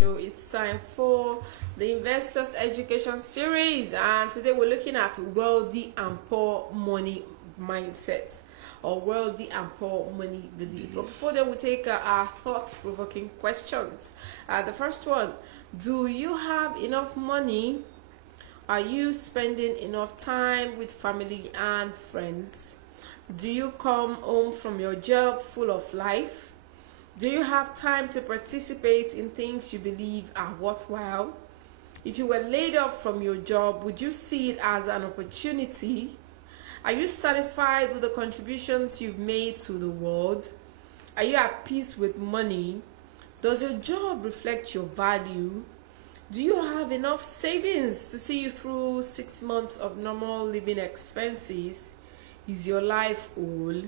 show. It's time for the Investors Education Series, and today we're looking at wealthy and poor money mindset, or wealthy and poor money belief. But before that, we take our thought-provoking questions. The first one: do you have enough money? Are you spending enough time with family and friends? Do you come home from your job full of life? Do you have time to participate in things you believe are worthwhile? If you were laid off from your job, would you see it as an opportunity? Are you satisfied with the contributions you've made to the world? Are you at peace with money? Does your job reflect your value? Do you have enough savings to see you through 6 months of normal living expenses? Is your life whole?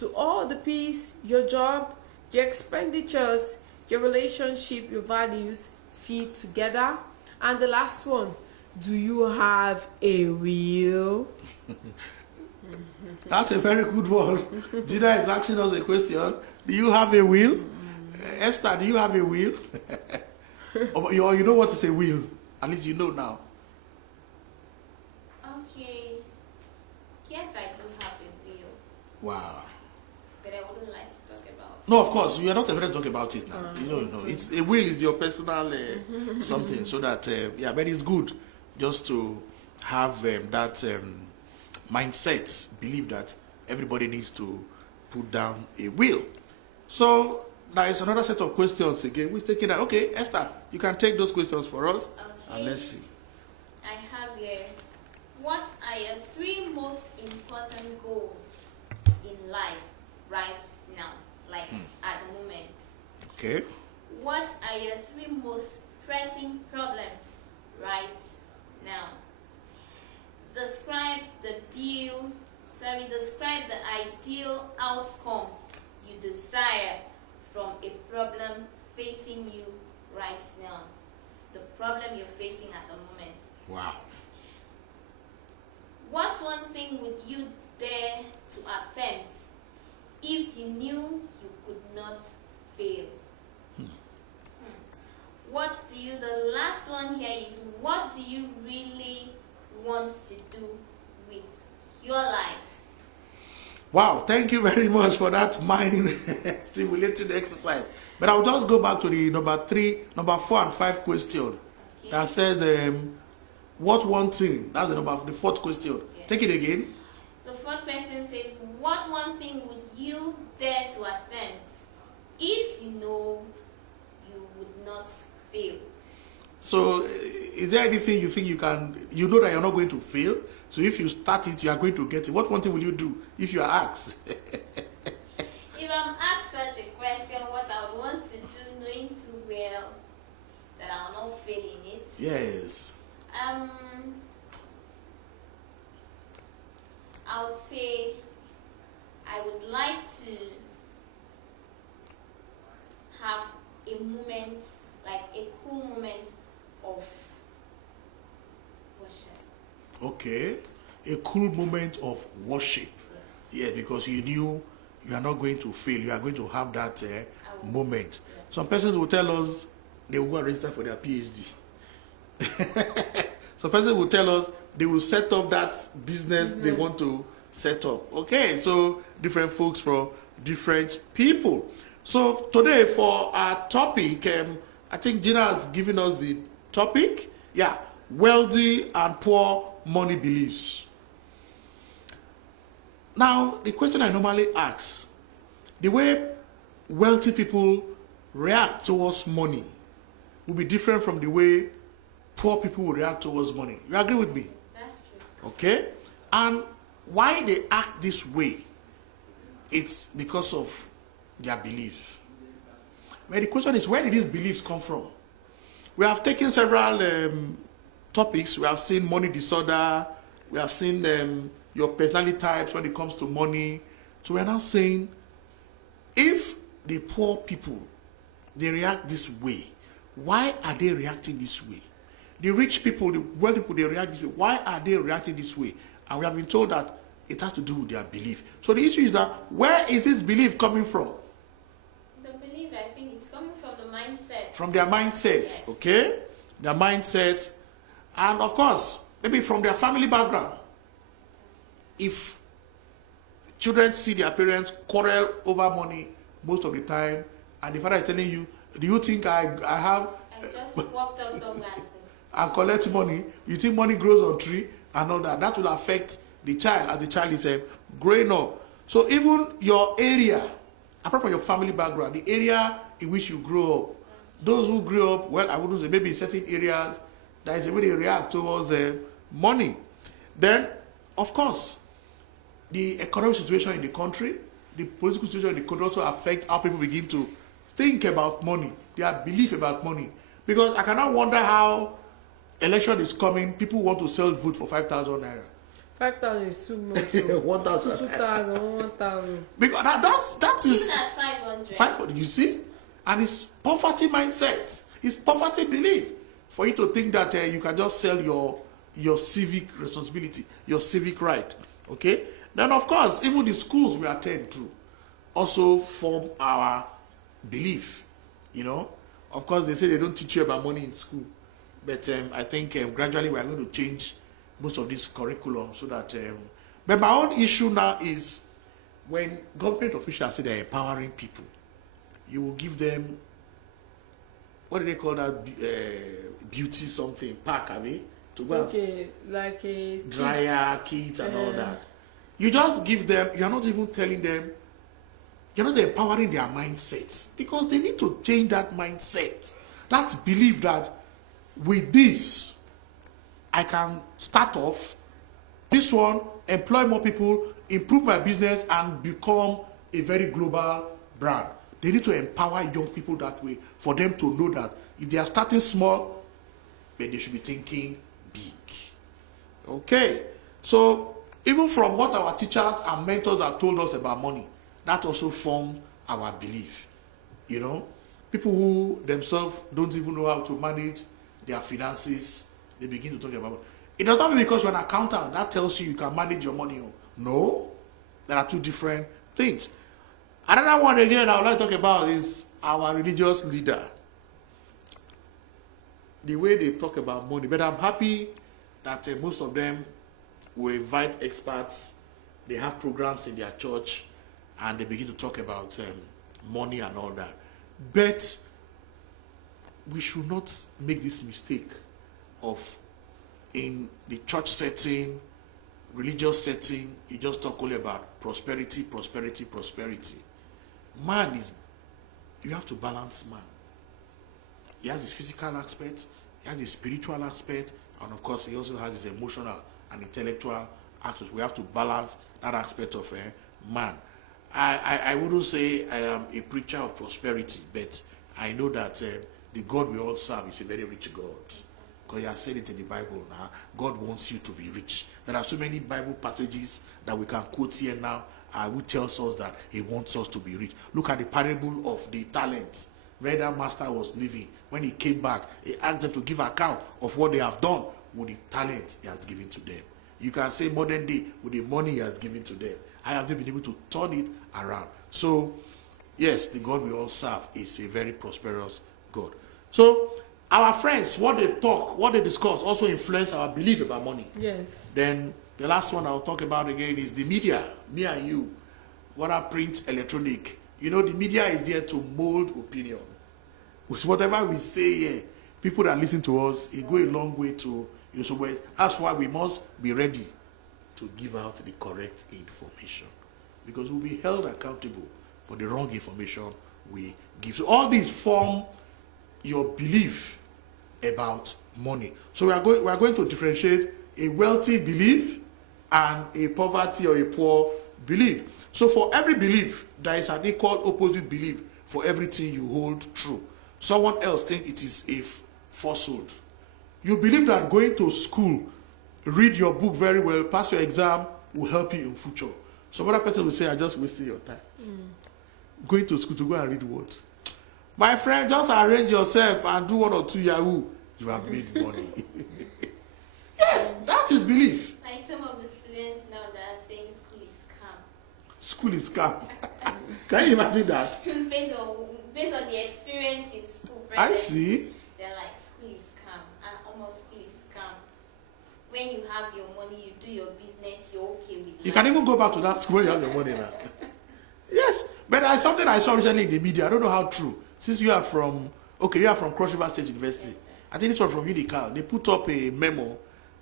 Do all the peace, your job, your expenditures, your relationship, your values fit together? And the last one: do you have a will? That's a very good one. Gina is asking us a question. Do you have a will? Esther, do you have a will? You know what is a will? At least you know now. Okay. Yes, I do have a will. Wow. But I wouldn't like to talk about it. No, of course, we are not able to talk about it now. You know, it's a will is your personal something, so that but it's good just to have that mindset, believe that everybody needs to put down a will. So there is another set of questions again. We're taking that. Okay, Esther, you can take those questions for us, and let's see. I have here: what are your 3 most important goals in life right now, like at the moment? Okay. What are your 3 most pressing problems right now? Describe the ideal outcome you desire from a problem facing you right now. The problem you're facing at the moment. Wow. What one thing would you dare to attempt if you knew you could not fail? The last one here is: what do you really want to do with your life? Wow, thank you very much for that mind stimulating exercise. But I'll just go back to the number 4 and 5 question. Okay. That says, what one thing? That's the 4th question. Yeah. Take it again. The 4th question says: what one thing would you dare to attempt if you know you would not fail? So, is there anything you think you know that you're not going to fail? So if you start it, you are going to get it. What one thing will you do if you are asked? If I'm asked such a question, what I would want to do, knowing too well that I'll not fail in it. Yes. I would say I would like to have a moment, like a cool moment of worship. Okay. A cool moment of worship. Yes. Yeah, because you knew you are not going to fail. You are going to have that moment. Yes. Some persons will tell us they will go and register for their PhD. Some persons will tell us they will set up that business they want to set up. Okay, so different folks from different people. So today for our topic, I think Gina has given us the topic. Yeah, wealthy and poor money beliefs. Now, the question I normally ask, the way wealthy people react towards money will be different from the way poor people will react towards money. You agree with me? That's true. Okay? And why they act this way, it's because of their beliefs. But the question is, where did these beliefs come from? We have taken several topics. We have seen money disorder. We have seen your personality types when it comes to money. So we are now saying, if the poor people, they react this way, why are they reacting this way? The rich people, the wealthy people, they react this way. Why are they reacting this way? And we have been told that it has to do with their belief. So the issue is that, where is this belief coming from? The belief, I think it's coming from the mindset. From their mindset, Yes. okay? Their mindset. And of course, maybe from their family background. If children see their parents quarrel over money most of the time, and the father is telling you, do you think I have... I just walked out somewhere. and collect money, you think money grows on tree and all that. That will affect the child as the child is growing up. So even your area, apart from your family background, the area in which you grow up, those who grew up, well, I wouldn't say, maybe in certain areas, there is a way they react towards money. Then, of course, the economic situation in the country, the political situation in the country also affect how people begin to think about money, their belief about money. Because I cannot wonder how election is coming, people want to sell vote for 5,000 naira. 5,000 is too much. 1,000. 2,000, 1,000. Because that is Even at 500. 500. You see, and it's poverty mindset. It's poverty belief for you to think that you can just sell your civic responsibility, your civic right. Okay. Then of course, even the schools we attend to also form our belief. You know, of course they say they don't teach you about money in school. But I think gradually we are going to change most of this curriculum so that... but my own issue now is when government officials say they're empowering people, you will give them, what do they call that, beauty something, pack, I mean, to go Okay, like a dryer, kits and all that. You just give them, you're not even telling them, you're not empowering their mindsets because they need to change that mindset. That belief that with this, I can start off this one, employ more people, improve my business, and become a very global brand. They need to empower young people that way for them to know that if they are starting small, then they should be thinking big. Okay, so even from what our teachers and mentors have told us about money, that also formed our belief. You know, people who themselves don't even know how to manage their finances, they begin to talk about it. It does not mean because you're an accountant that tells you can manage your money. No, there are two different things. Another one again I would like to talk about is our religious leader. The way they talk about money. But I'm happy that most of them will invite experts. They have programs in their church and they begin to talk about money and all that. But we should not make this mistake of in the church setting, religious setting, you just talk only about prosperity, prosperity, prosperity. Man is, you have to balance man. He has his physical aspect, he has his spiritual aspect, and of course he also has his emotional and intellectual aspect. We have to balance that aspect of man. I wouldn't say I am a preacher of prosperity, but I know that the God we all serve is a very rich God. Because he has said it in the Bible now. God wants you to be rich. There are so many Bible passages that we can quote here now which tells us that he wants us to be rich. Look at the parable of the talents. Where that master was living. When he came back, he asked them to give account of what they have done with the talent he has given to them. You can say modern day with the money he has given to them. I have been able to turn it around. So, yes, the God we all serve is a very prosperous God. So, our friends, what they talk, what they discuss also influence our belief about money. Yes. Then the last one I'll talk about again is the media, me and you, whether print, electronic. You know, the media is there to mold opinion. With whatever we say here, people that listen to us, it go a long way to you. So that's why we must be ready to give out the correct information. Because we'll be held accountable for the wrong information we give. So all these form your belief about money. So we are going to differentiate a wealthy belief and a poverty or a poor belief. So for every belief, there is an equal opposite belief for everything you hold true. Someone else thinks it is a falsehood. You believe that going to school, read your book very well, pass your exam will help you in future. Some other person will say, I just wasted your time. Going to school to go and read what? My friend, just arrange yourself and do 1 or 2 Yahoo. You have made money. Yes, that's his belief. Like some of the students now that are saying school is scam. School is scam. Can you imagine that? based on the experience in school. I see. They're like, school is calm, and almost school is calm. When you have your money, you do your business, you're okay with life. You can even go back to that school where you have your money now. Yes, but there's something I saw recently in the media. I don't know how true. Since you are from Cross River State University, I think this one from UNICAL. They put up a memo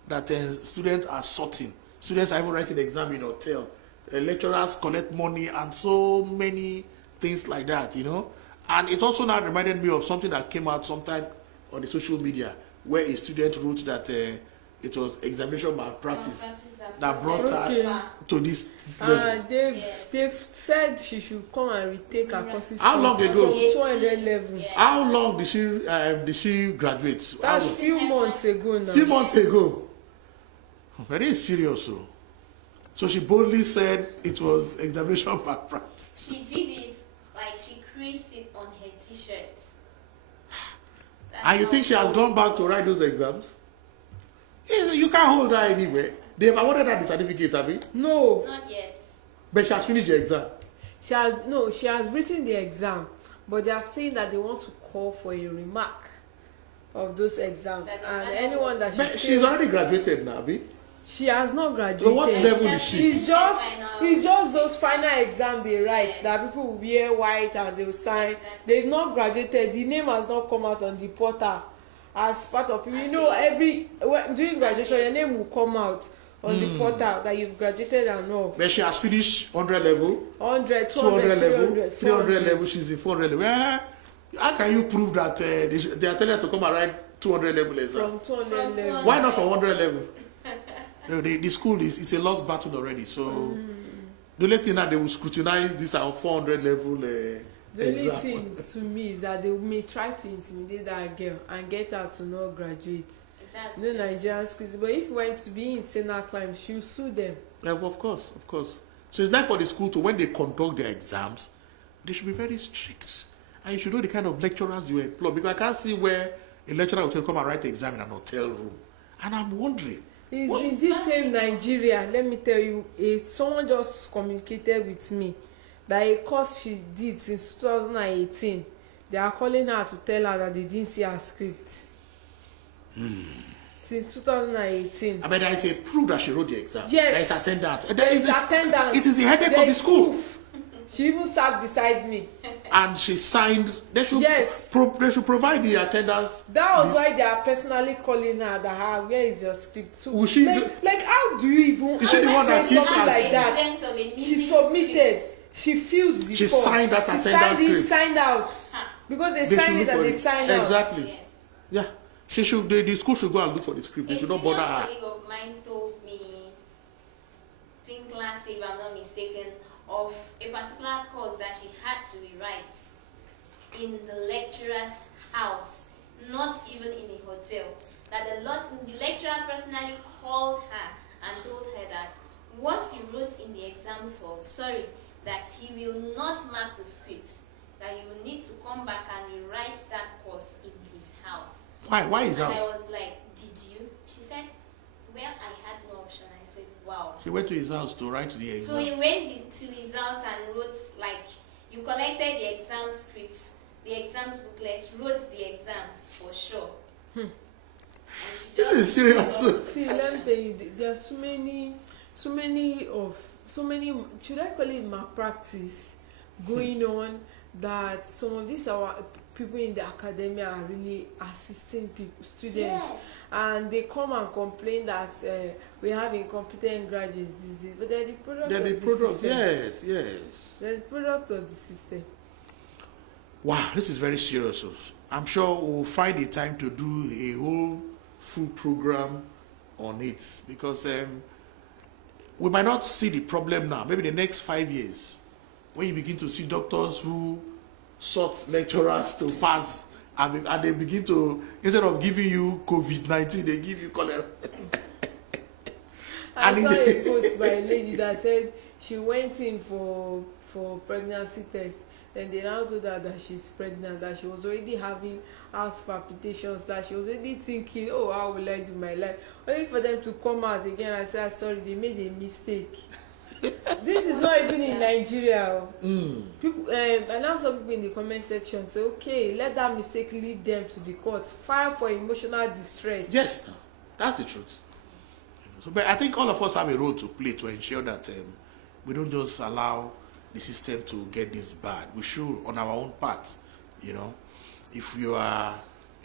that students are sorting. Students are even writing exam in hotel. Lecturers collect money and so many things like that, you know. And it also now reminded me of something that came out sometime on the social media where a student wrote that it was examination malpractice that brought her to this level. They've said she should come and retake her courses. How long ago? From 200 level. How long did she graduate? That's few months ago now. Few months ago. But it is serious, so. So she boldly said it was examination malpractice. She did it like she creased it on her t-shirt. And you think she has gone back to write those exams? You can't hold her anywhere. They've awarded her the certificate, have you? No. Not yet. But she has finished the exam. She has written the exam, but they are saying that they want to call for a remark of those exams. And anyone that she's already graduated now, Abi. She has not graduated. So what level is she? It's just those final exams they write that people will wear white and they'll sign. They've not graduated. The name has not come out on the portal as part of people. You know, during graduation, your name will come out on the portal that you've graduated and all. But she has finished 100 level, 100, 200 level, 300, 300 level. She's in 400 level. Well, how can you prove that they are telling her to come and write 200 level exam? From 200 level. Why not from 100 level? No, the school is a lost battle already. So the only thing that they will scrutinize this are 400 level the exam. only thing to me is that they may try to intimidate that girl and get her to not graduate. That's The Nigerian schools, but if you went to be in Senate climb, she'll sue them. Yeah, of course. So it's like for the school to, when they conduct their exams, they should be very strict. And you should know the kind of lecturers you employ. Because I can't see where a lecturer will come and write the exam in an hotel room. And I'm wondering. In this same Nigeria, let me tell you, someone just communicated with me that a course she did since 2018, they are calling her to tell her that they didn't see her script. Since 2018. I mean, there is a proof that she wrote the exam. Yes. There is attendance. There is attendance. It is the headache There of the is school. proof. She even sat beside me. And she signed. They should, Yes. They should provide the attendance. That was why they are personally calling her that, where is your script? So, Will she like how do you even Is she the one that explain keeps something her- like that? She submitted. She filled the She form. signed that she attendance signed it, script. signed out. Because they signed it and they signed out. Exactly. Yes. Yeah. She should. The school should go and look for the script. They should not bother her. A colleague of mine told me, I think last year, if I'm not mistaken, of a particular course that she had to rewrite in the lecturer's house, not even in a hotel. That the lecturer personally called her and told her that what you wrote in the exams hall, that he will not mark the script, that you will need to come back and rewrite that course in his house. Why is And that? I was like, did you? She said, well, I had no option. I said, wow. She went to his house to write the exam. So you went to his house and wrote, like, you collected the exam scripts, the exams booklets, wrote the exams for sure. And she This is serious. See, let me tell you, there are so many, should I call it malpractice going on, that some of these our people in the academia are really assisting students. Yes. And they come and complain that we have incompetent graduates, but they're the product of the system. Yes. They're the product of the system. Wow, this is very serious. I'm sure we'll find a time to do a whole full program on it, because we might not see the problem now. Maybe the next 5 years, when you begin to see doctors who sought lecturers to pass, and they begin to, instead of giving you COVID-19, they give you cholera. I saw a post by a lady that said she went in for pregnancy test, and they now told her that she's pregnant, that she was already having heart palpitations, that she was already thinking, oh, how will I do my life? Only for them to come out again and say, sorry, they made a mistake. This is not even in Nigeria. People, and now some people in the comment section say, okay, let that mistake lead them to the court. File for emotional distress. Yes, that's the truth. So, but I think all of us have a role to play to ensure that we don't just allow the system to get this bad. We should, on our own part, you know, if you are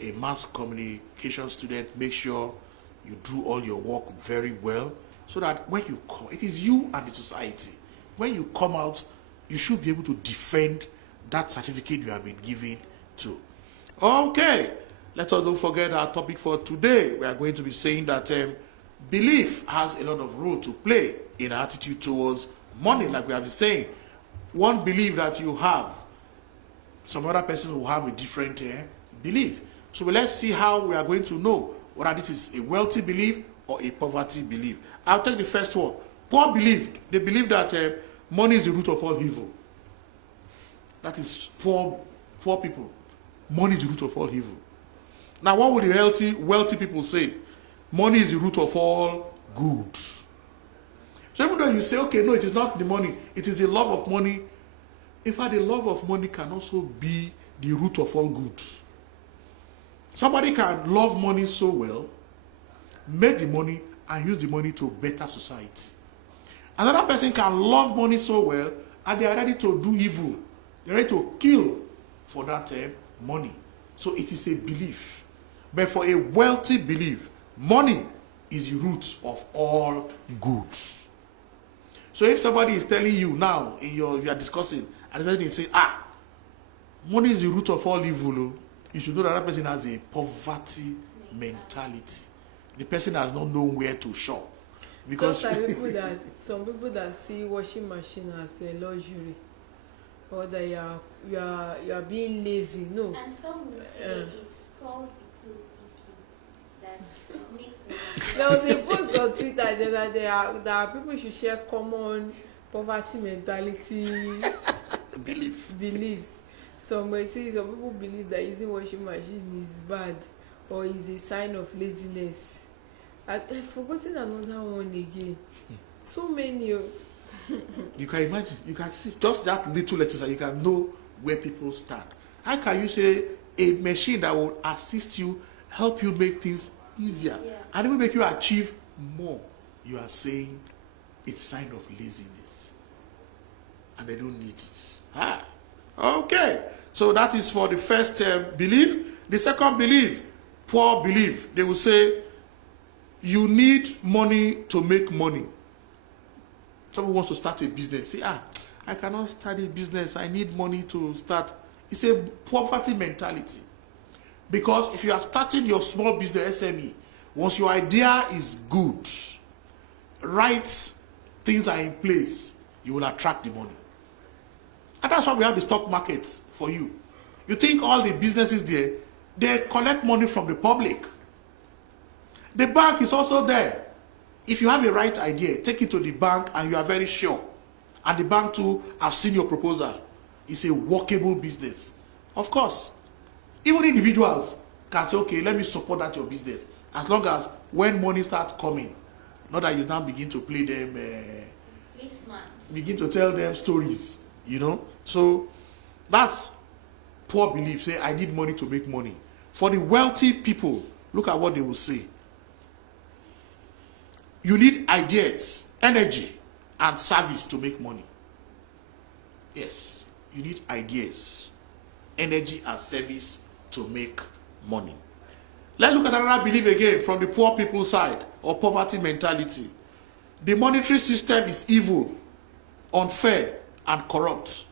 a mass communication student, make sure you do all your work very well, so that when you come, it is you and the society. When you come out, you should be able to defend that certificate you have been given to. Okay, let us don't forget our topic for today. We are going to be saying that belief has a lot of role to play in our attitude towards money, like we have been saying. One belief that you have, some other person will have a different belief. So let's see how we are going to know whether this is a wealthy belief or a poverty belief. I'll take the first one. Poor belief. They believe that money is the root of all evil. That is poor people. Money is the root of all evil. Now, what would the wealthy people say? Money is the root of all good. So even though you say, okay, no, it is not the money, it is the love of money. In fact, the love of money can also be the root of all good. Somebody can love money so well, make the money, and use the money to better society. Another person can love money so well, and they are ready to do evil. They are ready to kill for that money. So it is a belief. But for a wealthy belief, money is the root of all good. So if somebody is telling you now, you are discussing, and the person is saying, money is the root of all evil, you should know that that person has a poverty mentality. The person has not known where to shop. Because some people that see washing machine as a luxury, or that you are being lazy. No. And some will say it spoils the clothes easily. That makes sense. There was a post on Twitter that people should share common poverty mentality beliefs. Some people believe that using washing machine is bad or is a sign of laziness. I've forgotten another one again. So many. You can imagine, you can see just that little letters and you can know where people stand. How can you say a machine that will assist you, help you make things easier, and even make you achieve more? You are saying it's a sign of laziness. And they don't need it. Okay. So that is for the first belief. The second belief, poor belief, they will say, you need money to make money. Someone wants to start a business. Say, I cannot start a business. I need money to start. It's a poverty mentality. Because if you are starting your small business, SME, once your idea is good, right things are in place, you will attract the money. And that's why we have the stock markets for you. You think all the businesses there, they collect money from the public. The bank is also there. If you have a right idea, take it to the bank and you are very sure. And the bank too have seen your proposal. It's a workable business. Of course, even individuals can say, okay, let me support that your business. As long as when money starts coming, not that you now begin to play them, begin to tell them stories, you know. So that's poor belief. Say, I need money to make money. For the wealthy people, look at what they will say. You need ideas, energy, and service to make money. Yes, you need ideas, energy, and service to make money. Let's look at another belief again from the poor people side, or poverty mentality. The monetary system is evil, unfair, and corrupt.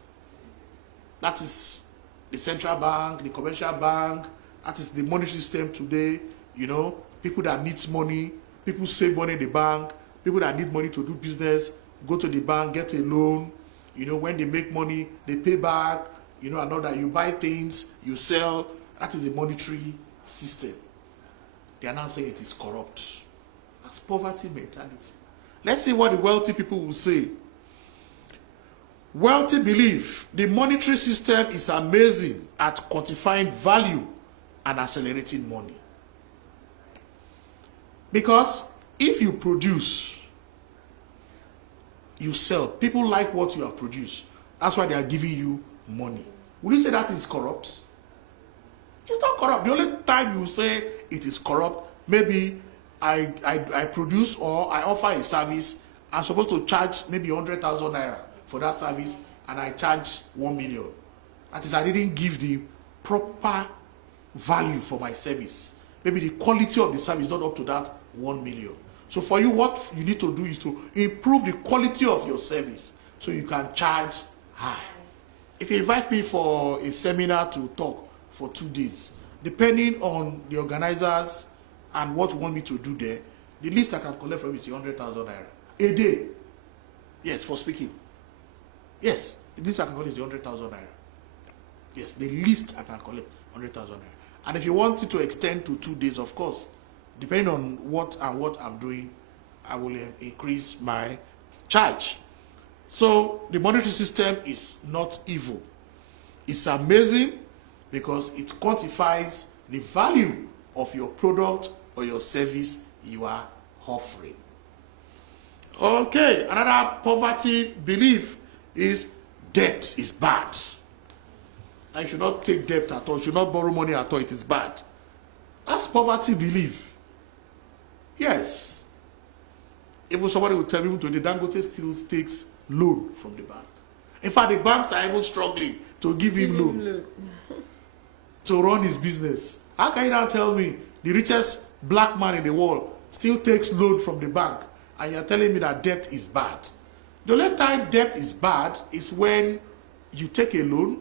That is the central bank, the commercial bank. That is the monetary system today. You know, people that need money, people save money in the bank, people that need money to do business, go to the bank, get a loan. You know, when they make money, they pay back. You know, another, you buy things, you sell. That is the monetary system. They are now saying it is corrupt. That's poverty mentality. Let's see what the wealthy people will say. Wealthy believe the monetary system is amazing at quantifying value and accelerating money. Because if you produce, you sell. People like what you have produced. That's why they are giving you money. Would you say that is corrupt? It's not corrupt. The only time you say it is corrupt, maybe I produce or I offer a service. I'm supposed to charge maybe 100,000 naira for that service, and I charge 1 million. That is, I didn't give the proper value for my service. Maybe the quality of the service is not up to that 1 million. So for you, what you need to do is to improve the quality of your service so you can charge high. If you invite me for a seminar to talk for 2 days, depending on the organizers and what you want me to do there, the least I can collect from you is 100,000 naira a day. Yes, for speaking. Yes, the least I can collect is 100,000 naira. Yes, the least I can collect 100,000 naira. And if you want it to extend to 2 days, of course, depending on what I'm doing, I will increase my charge. So the monetary system is not evil. It's amazing because it quantifies the value of your product or your service you are offering. Okay, another poverty belief is debt is bad. I should not take debt at all. You should not borrow money at all. It is bad. That's poverty belief. Yes. Even somebody will tell me today, Dangote still takes loan from the bank. In fact, the banks are even struggling to give him loan to run his business. How can you now tell me the richest black man in the world still takes loan from the bank, and you're telling me that debt is bad? The only time debt is bad is when you take a loan,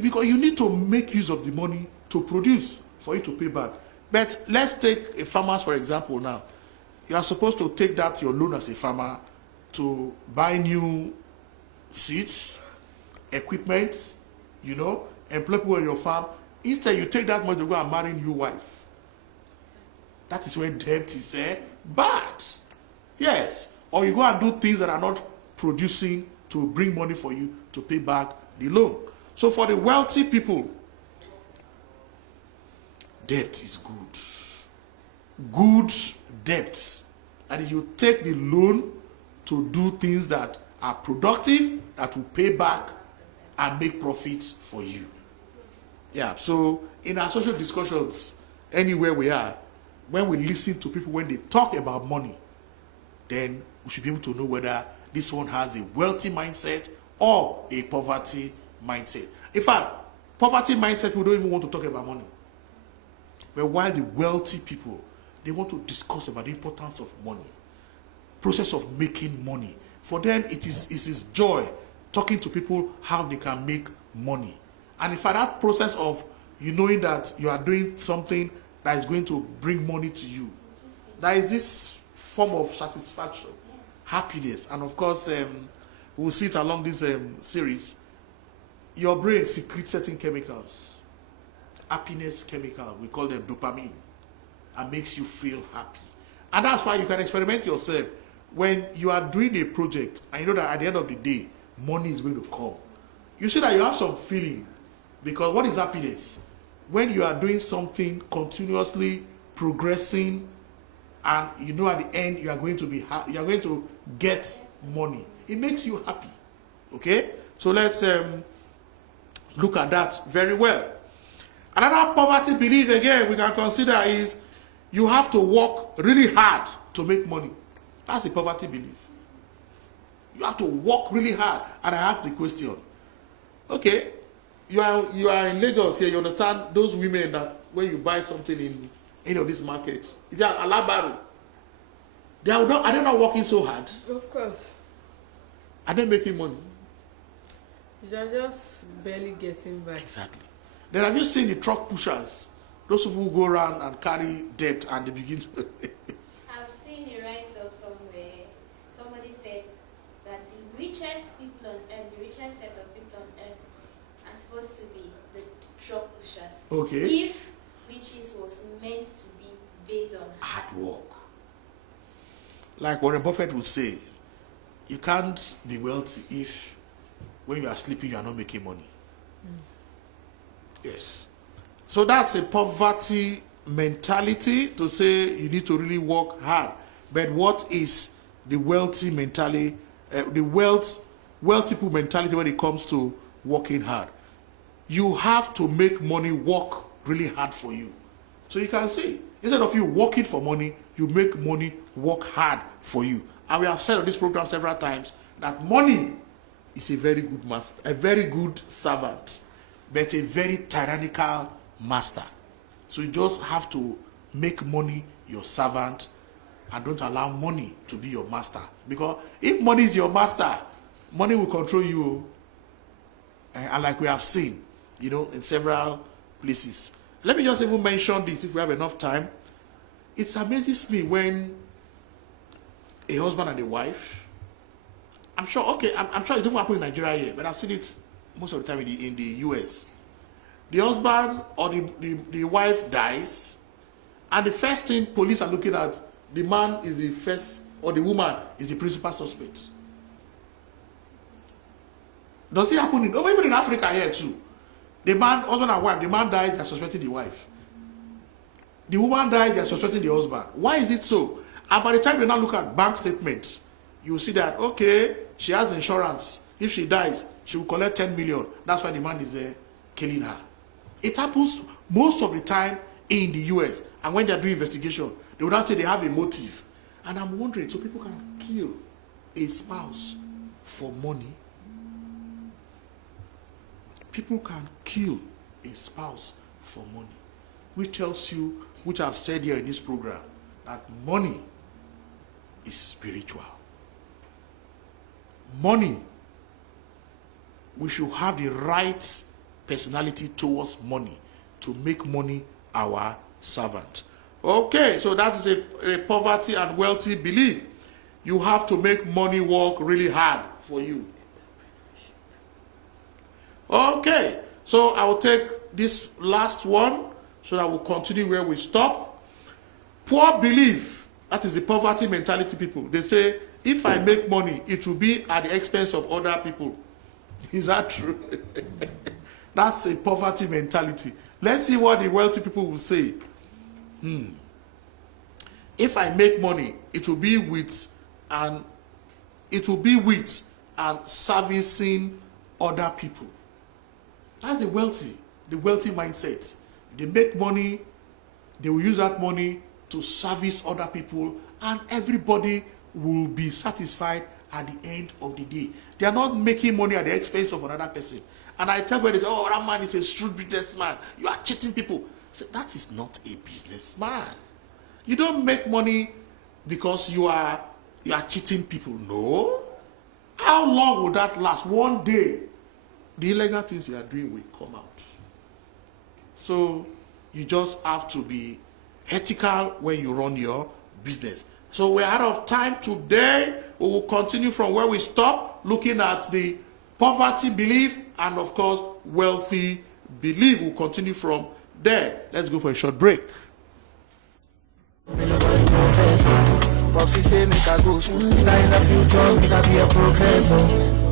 because you need to make use of the money to produce for you to pay back. But let's take a farmer, for example, now. You are supposed to take that, your loan as a farmer, to buy new seeds, equipment, employ people in your farm. Instead, you take that money to go and marry a new wife. That is when debt is bad. Yes. Or you go and do things that are not producing to bring money for you to pay back the loan. So for the wealthy people, debt is good. Good debt. And if you take the loan to do things that are productive, that will pay back and make profits for you. Yeah, so in our social discussions, anywhere we are, when we listen to people, when they talk about money, then we should be able to know whether this one has a wealthy mindset or a poverty mindset. In fact, poverty mindset, people don't even want to talk about money. But while the wealthy people, they want to discuss about the importance of money, process of making money. For them, it is joy talking to people how they can make money. And in fact, that process of you knowing that you are doing something that is going to bring money to you, there is this form of satisfaction, happiness. And of course, we'll see it along this series. Your brain secretes certain chemicals, happiness chemical, we call them dopamine, and makes you feel happy. And that's why you can experiment yourself when you are doing a project and you know that at the end of the day, money is going to come. You see that you have some feeling, because what is happiness? When you are doing something continuously progressing, and you know at the end you are going to be you are going to get money. It makes you happy. Okay? So let's look at that very well. Another poverty belief again we can consider is you have to work really hard to make money. That's a poverty belief. You have to work really hard. And I ask the question, okay, you are in Lagos here, you understand those women that when you buy something in any of these markets, is that Alabaro? Are they not working so hard? Of course. Are they making money? They are just barely getting by. Exactly. Then have you seen the truck pushers? Those people who go around and carry debt and they begin to... I've seen a write-up somewhere. Somebody said that the richest people on earth, the richest set of people on earth are supposed to be the truck pushers. Okay. If riches was meant to be based on hard work. Like Warren Buffett would say, you can't be wealthy if when you are sleeping you are not making money. Yes. So that's a poverty mentality to say you need to really work hard. But what is the wealthy mentality, wealthy people mentality when it comes to working hard. You have to make money work really hard for you. So you can see, instead of you working for money, you make money work hard for you. And we have said on this program several times that money is a very good master, a very good servant, but a very tyrannical master. So you just have to make money your servant and don't allow money to be your master. Because if money is your master, money will control you. And like we have seen, you know, in several places. Let me just even mention this if we have enough time. It amazes me when a husband and a wife, I'm sure it doesn't happen in Nigeria here, but I've seen it most of the time in the US. The husband or the wife dies, and the first thing police are looking at, the man is the first, or the woman is the principal suspect. Does it happen even in Africa here too? The man, husband and wife, the man died, they're suspecting the wife. The woman died, they're suspecting the husband. Why is it so? And by the time they now look at bank statement, you will see that, okay, she has insurance. If she dies, she will collect 10 million. That's why the man is killing her. It happens most of the time in the US. And when they're doing investigation, they would not say they have a motive. And I'm wondering, so people can kill a spouse for money? People can kill a spouse for money. Which tells you, which I've said here in this program, that money is spiritual. Money, we should have the right personality towards money to make money our servant. Okay, so that is a poverty and wealthy belief. You have to make money work really hard for you. Okay, so I will take this last one so that we'll continue where we stop. Poor belief, that is the poverty mentality people. They say, if I make money, it will be at the expense of other people. Is that true? That's a poverty mentality. Let's see what the wealthy people will say. If I make money, it will be with and servicing other people. That's the wealthy mindset. They make money, they will use that money to service other people, and everybody will be satisfied at the end of the day. They are not making money at the expense of another person. And I tell them, they say, oh, that man is a shrewd businessman. You are cheating people. So that is not a businessman. You don't make money because you are cheating people. No. How long will that last? One day, the illegal things you are doing will come out. So you just have to be ethical when you run your business. So we're out of time today. We will continue from where we stopped, looking at the poverty belief and, of course, wealthy belief. We'll continue from there. Let's go for a short break. Popsy say make I go school, in the future, make I be a professor.